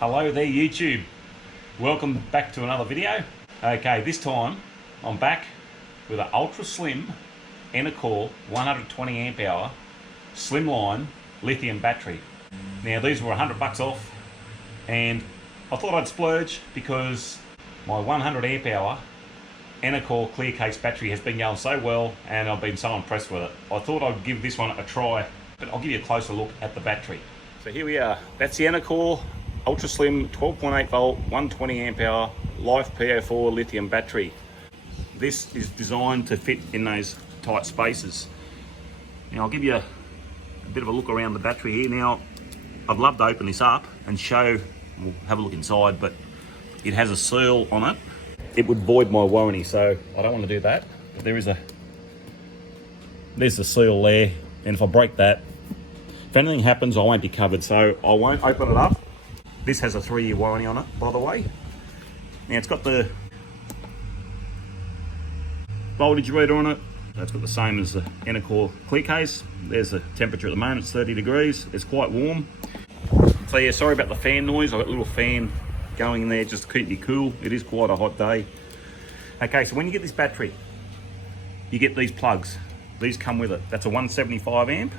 Hello there YouTube, welcome back to another video. Okay, this time I'm back with an ultra slim Enercore 120 amp hour slimline lithium battery. Now these were $100 off and I thought I'd splurge because my 100 amp hour Enercore clear case battery has been going so well and I've been so impressed with it. I thought I'd give this one a try, but I'll give you a closer look at the battery. So here we are, that's the Enercore ultra slim 12.8 volt 120 amp hour lifepo4 lithium battery. This is designed to fit in those tight spaces. Now I'll give you a bit of a look around the battery here. Now I'd love to open this up and show, we'll have a look inside, but it has a seal on it. It would void my warranty, so I don't want to do that. But there's the seal there, and if I break that, if anything happens, I won't be covered, so I won't open it up. This has a 3-year warranty on it, by the way. Now it's got the voltage reader on it. That's got the same as the Enercore clear case. There's the temperature at the moment, it's 30 degrees. It's quite warm. So yeah, sorry about the fan noise. I've got a little fan going in there just to keep me cool. It is quite a hot day. Okay, so when you get this battery, you get these plugs. These come with it. That's a 175 amp.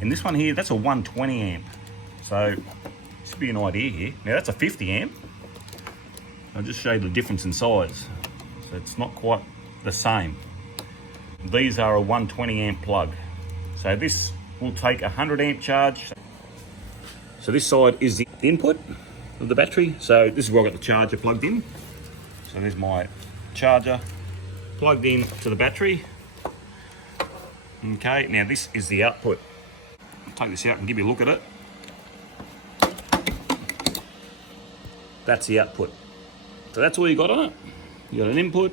And this one here, that's a 120 amp. So should be an idea here. Now that's a 50 amp. I'll just show you the difference in size. So it's not quite the same. These are a 120 amp plug. So this will take a 100 amp charge. So this side is the input of the battery. So this is where I've got the charger plugged in. So there's my charger plugged in to the battery. Okay, now this is the output. I'll take this out and give you a look at it. That's the output. So that's all you got on it. You got an input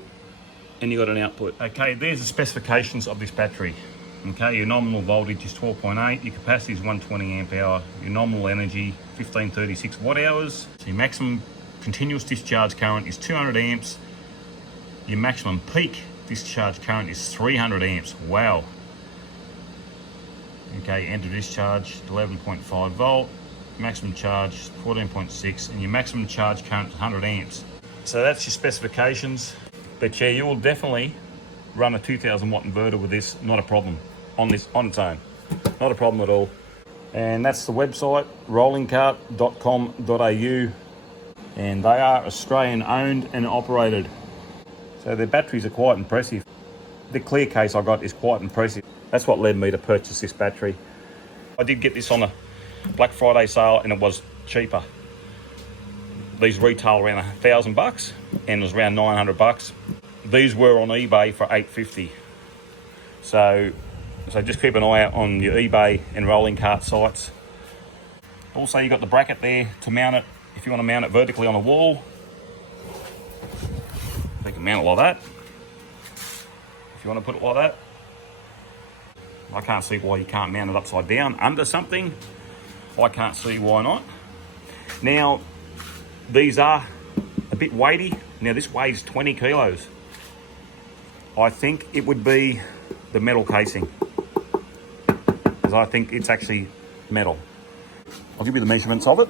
and you got an output. Okay, there's the specifications of this battery. Okay, your nominal voltage is 12.8, your capacity is 120 amp hour, your nominal energy 1536 watt hours. So your maximum continuous discharge current is 200 amps. Your maximum peak discharge current is 300 amps. Wow. Okay, enter discharge 11.5 volt. Maximum charge 14.6, and your maximum charge current is 100 amps. So that's your specifications. But yeah, you will definitely run a 2000 watt inverter with this, not a problem on its own. Not a problem at all. And that's the website, rollingcart.com.au, and they are Australian owned and operated. So their batteries are quite impressive. The clear case I got is quite impressive. That's what led me to purchase this battery. I did get this on a Black Friday sale and it was cheaper. These retail around $1,000 and it was around $900. These were on eBay for $850. So just keep an eye out on your eBay and rolling cart sites. Also, you got the bracket there to mount it if you want to mount it vertically on a wall. You can mount it like that. If you want to put it like that. I can't see why you can't mount it upside down under something. I can't see why not. Now, these are a bit weighty. Now this weighs 20 kilos. I think it would be the metal casing, because I think it's actually metal. I'll give you the measurements of it.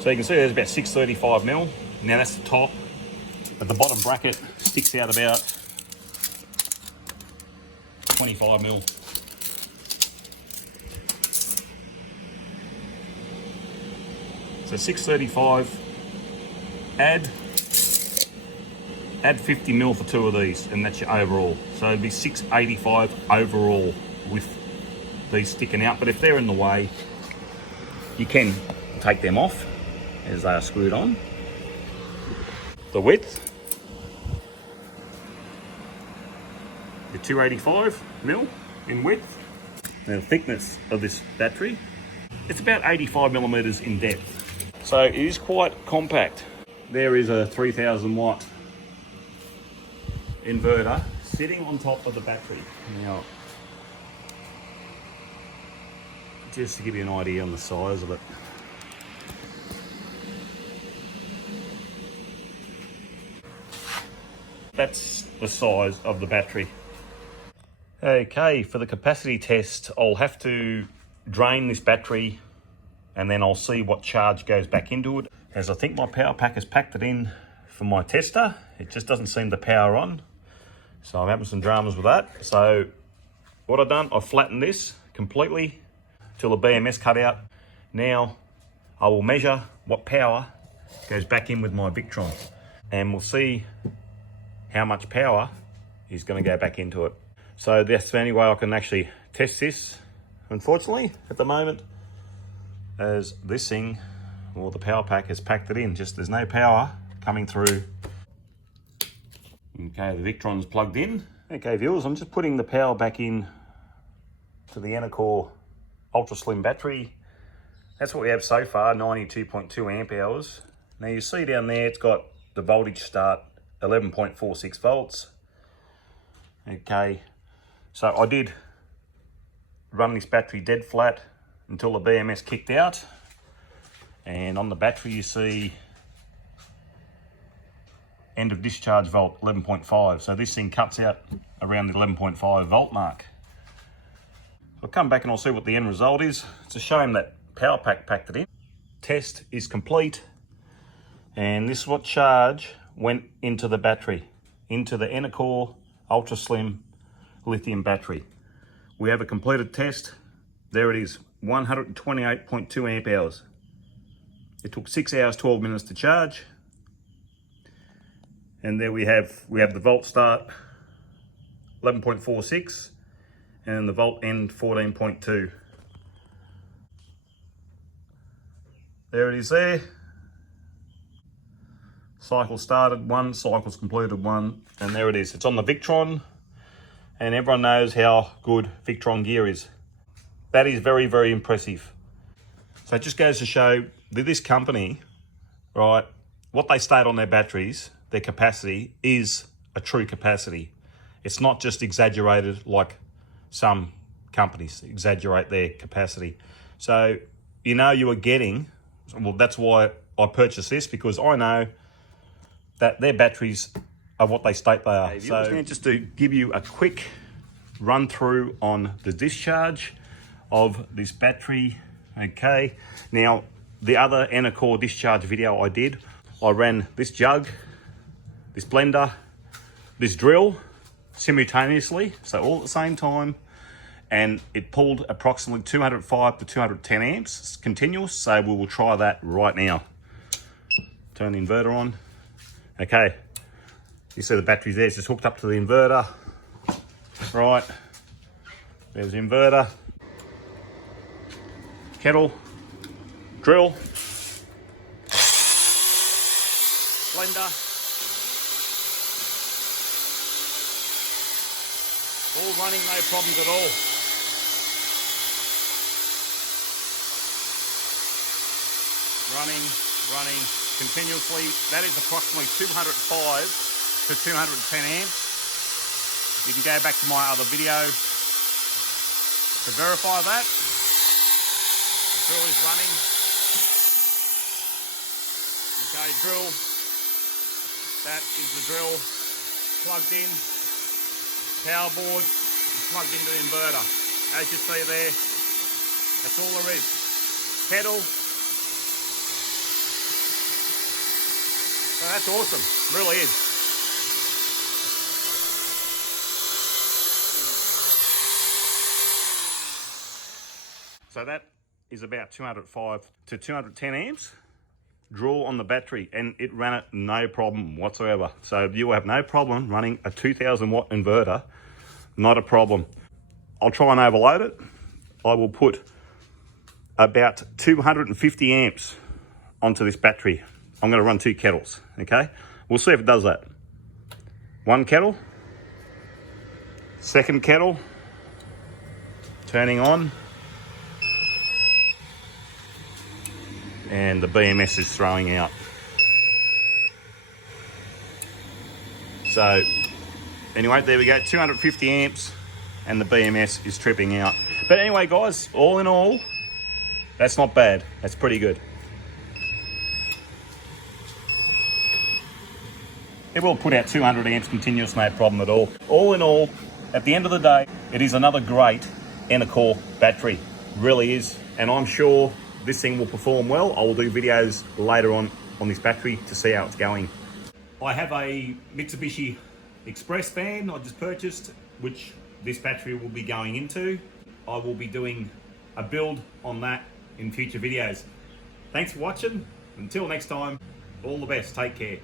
So you can see there's about 635 mil. Now that's the top, but the bottom bracket sticks out about 25 mil. So 635, add 50 mil for 2 of these, and that's your overall. So it'd be 685 overall with these sticking out. But if they're in the way, you can take them off as they are screwed on. The width, the 285 mil in width. Now the thickness of this battery, it's about 85 millimeters in depth. So it is quite compact. There is a 3000 watt inverter sitting on top of the battery. Now, just to give you an idea on the size of it. That's the size of the battery. Okay, for the capacity test, I'll have to drain this battery and then I'll see what charge goes back into it. As I think my power pack has packed it in for my tester, it just doesn't seem to power on. So I'm having some dramas with that. So what I've done, I've flattened this completely till the BMS cut out. Now I will measure what power goes back in with my Victron, and we'll see how much power is going to go back into it. So that's the only way I can actually test this, unfortunately, at the moment, as this thing, or the power pack, has packed it in. Just there's no power coming through. Okay, the Victron's plugged in. Okay, viewers, I'm just putting the power back in to the Enercore ultra slim battery. That's what we have so far, 92.2 amp hours. Now you see down there, it's got the voltage start 11.46 volts. Okay, so I did run this battery dead flat until the BMS kicked out. And on the battery you see end of discharge volt 11.5. So this thing cuts out around the 11.5 volt mark. I'll come back and I'll see what the end result is. It's a shame that power pack packed it in. Test is complete, and this is what charge went into the battery, into the Enercore ultra slim lithium battery. We have a completed test. There it is, 128.2 amp hours. It took 6 hours 12 minutes to charge, and there we have the volt start 11.46 and the volt end 14.2. There it is there. Cycle started 1, cycles completed 1, and there it is. It's on the Victron, and everyone knows how good Victron gear is. That is very, very impressive. So it just goes to show that this company, right, what they state on their batteries, their capacity is a true capacity. It's not just exaggerated like some companies exaggerate their capacity. So you know you are getting, well, that's why I purchased this, because I know that their batteries are what they state they are. So just to give you a quick run through on the discharge of this battery. Okay, now the other Enercore discharge video I did, I ran this jug, this blender, this drill simultaneously, so all at the same time, and it pulled approximately 205 to 210 amps continuous. So we will try that right now. Turn the inverter on. Okay, you see the battery's there, it's just hooked up to the inverter. Right, there's the inverter, kettle, drill, blender, all running, no problems at all. Running continuously. That is approximately 205 to 210 amps. You can go back to my other video to verify that. The drill is running. Okay, drill. That is the drill plugged in. Power board is plugged into the inverter. As you see there, that's all there is. Pedal. So that's awesome, really is. So that is about 205 to 210 amps draw on the battery, and it ran it no problem whatsoever. So you will have no problem running a 2000 watt inverter, not a problem. I'll try and overload it. I will put about 250 amps onto this battery. I'm going to run 2 kettles, okay? We'll see if it does that. 1 kettle, 2nd kettle, turning on, and the BMS is throwing out. So anyway, there we go, 250 amps, and the BMS is tripping out. But anyway, guys, all in all, that's not bad. That's pretty good. It will put out 200 amps continuous, no problem at all. All in all, at the end of the day, it is another great Enercore battery. Really is. And I'm sure this thing will perform well. I will do videos later on this battery to see how it's going. I have a Mitsubishi Express van I just purchased, which this battery will be going into. I will be doing a build on that in future videos. Thanks for watching. Until next time, all the best. Take care.